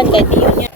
dyan kay Tiyo niya.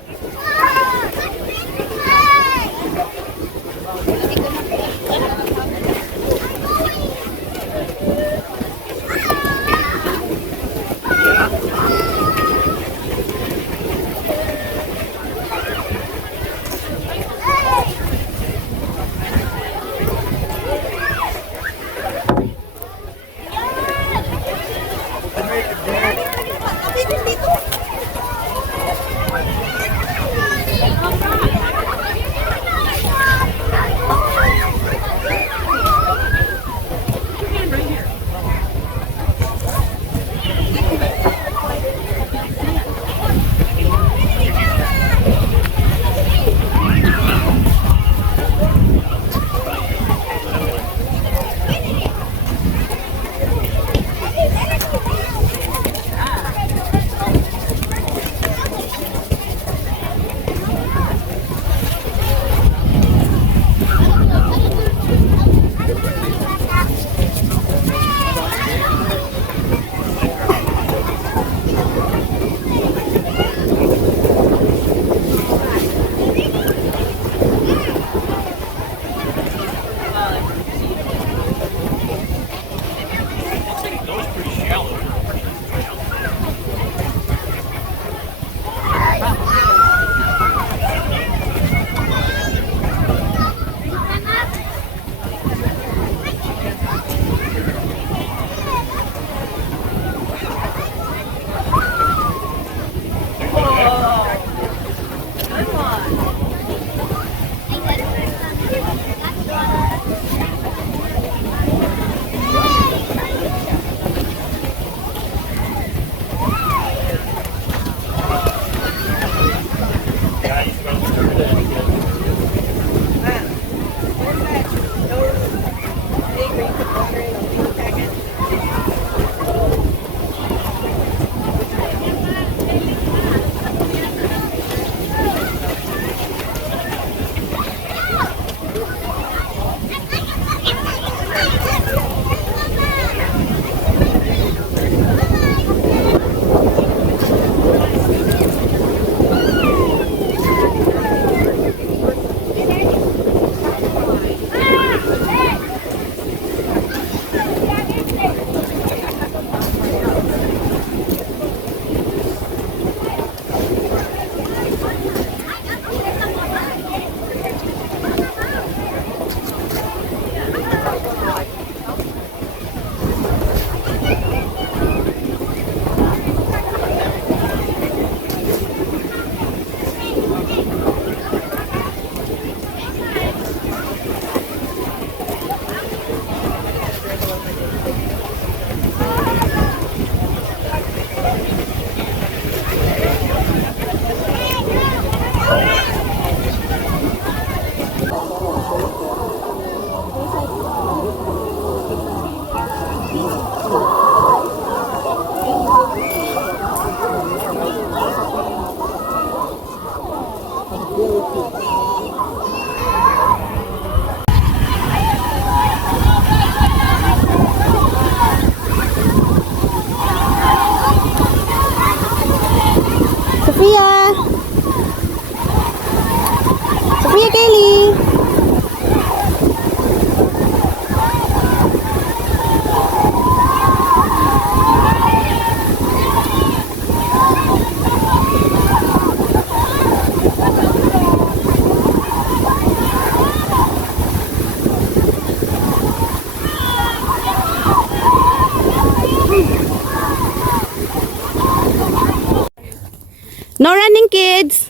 No running, kids.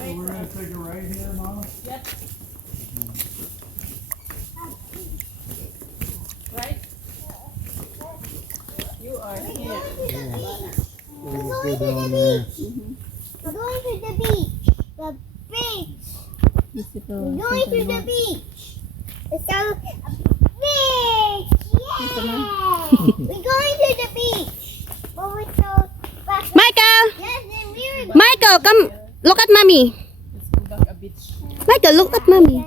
We're going to take a right here, Mom? Yep. Right? You are here. We'll just go down there. We're going to the beach. The beach. We're going to the beach. It's so beach. Yeah. We're going to the beach. But we so back. Michael! Yes, and we were Michael, come look at mommy. Let's go back a bit. Michael, look at mommy.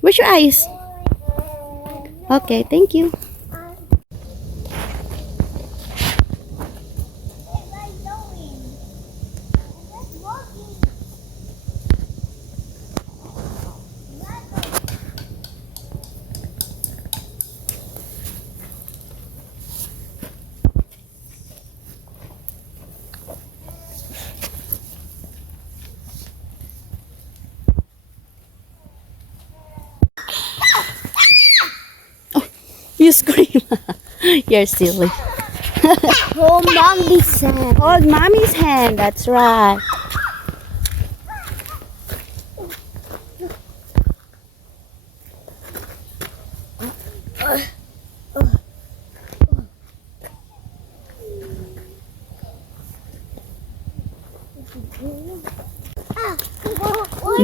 Where's your eyes? Okay, thank you. You scream. You're silly. Hold mommy's hand. Hold mommy's hand. That's right.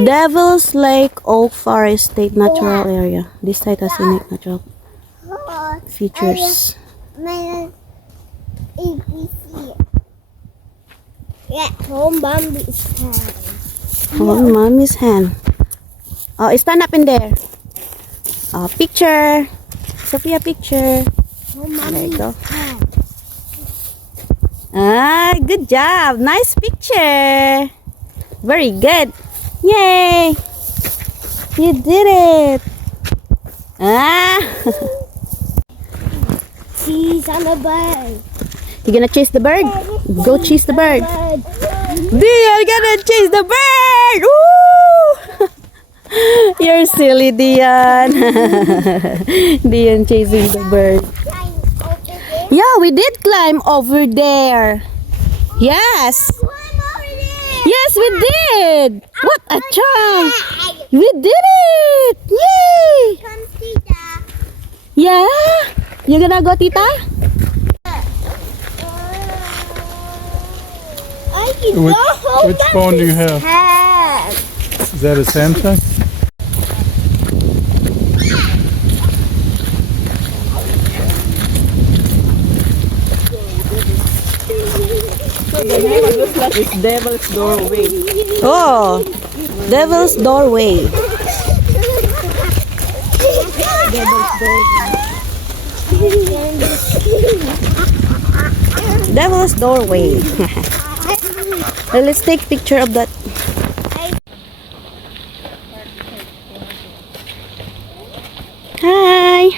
Devil's Lake Oak Forest State Natural Area. This site has unique natural features. Minus ABC. Yeah, hold mommy's hand. Hold mommy's hand. Oh, stand up in there. Oh, picture. Sophia, picture. Hold There you mommy's go. hand. Ah, good job. Nice picture. Very good. Yay. You did it. Ah. She's on a bird. You gonna chase the bird? Go chase the bird. Dion gonna chase the bird. Woo! You're silly, Dion. Dion chasing the bird. Yeah, we did climb over there. Yes. Yes, we did. What a chance. We did it. Yay. Come see that. Yeah. You gonna go, Tita? I can Which- go hold which phone do you have? hand. Is that a Samsung? The name of this lot is Devil's Doorway. Oh, Devil's Doorway. Devil's Doorway. Well, let's take picture of that. Hi.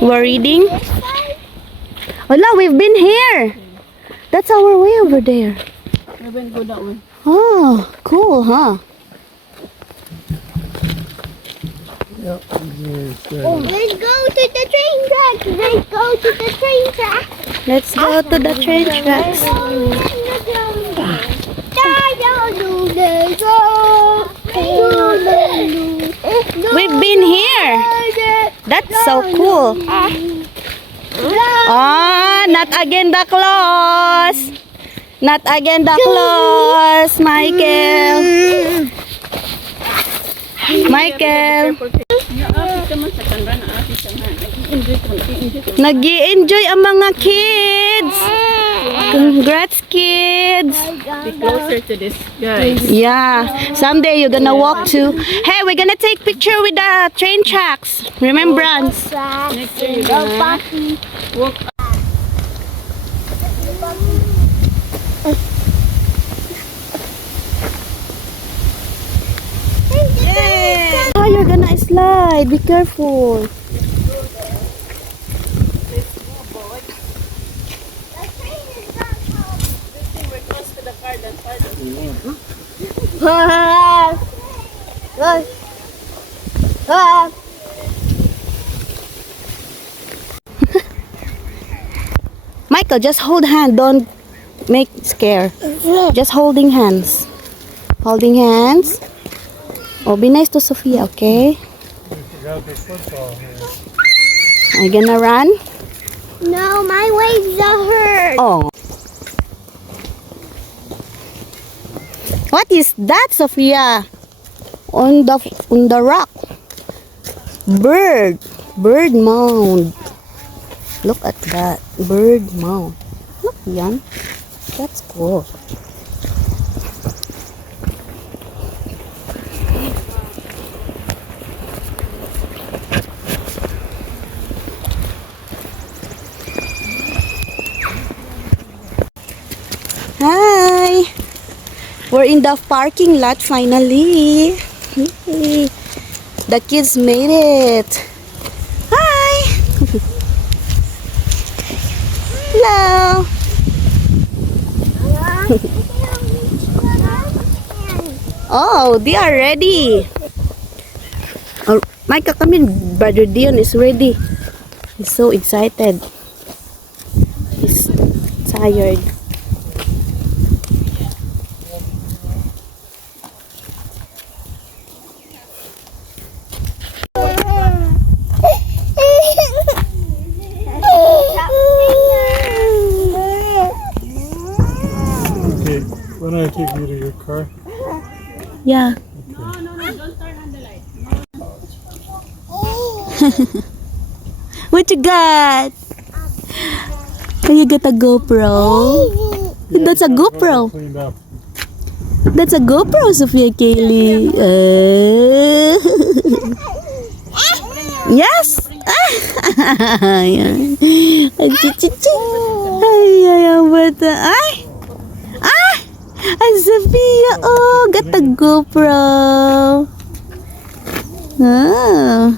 We're reading. Oh no, we've been here. That's our way over there. I went go that way. Oh, cool, huh? Yep. Oh, let's go to the train tracks. Let's go to the train tracks. Let's go to the train tracks. We've been here. That's so cool. Oh, not again the claws. Not again the claws, Michael. Michael. Yung apit naman sa kanra na apit sa man. Nag-i-enjoy ko. Nag-i-enjoy ko. Nag-i-enjoy ang mga kids. Congrats, kids. Be closer to this guys. Yeah, someday you're gonna walk to. Hey, we're gonna take picture with the train tracks. Remembrance. Next year you're gonna walk up. Oh, you're gonna slide. Be careful. Michael, just hold hand. Don't make scare. Just holding hands. Holding hands. Oh, be nice to Sophia, okay? Got the football here. Are you gonna run? No, my legs are hurt. Oh. What is that, Sophia? On the rock. Bird mound. Look at that. Bird mound. Look yan. That's cool. Hi. We're in the parking lot finally. Yay. The kids made it. Hi. Hello. Oh, they are ready. Oh, Micah, come in. Brother Dion is ready. He's so excited. He's tired. Okay, why don't I take you to your car? Yeah. What you got? You got a GoPro? That's a GoPro. Cleaned up. That's a GoPro, Sophia Kaylee. Yes. Ayan. Ay, chichichi. Ay, ay, ang bata. Ay. Ay. Ay, Sophia. Oh, got a GoPro. Ah.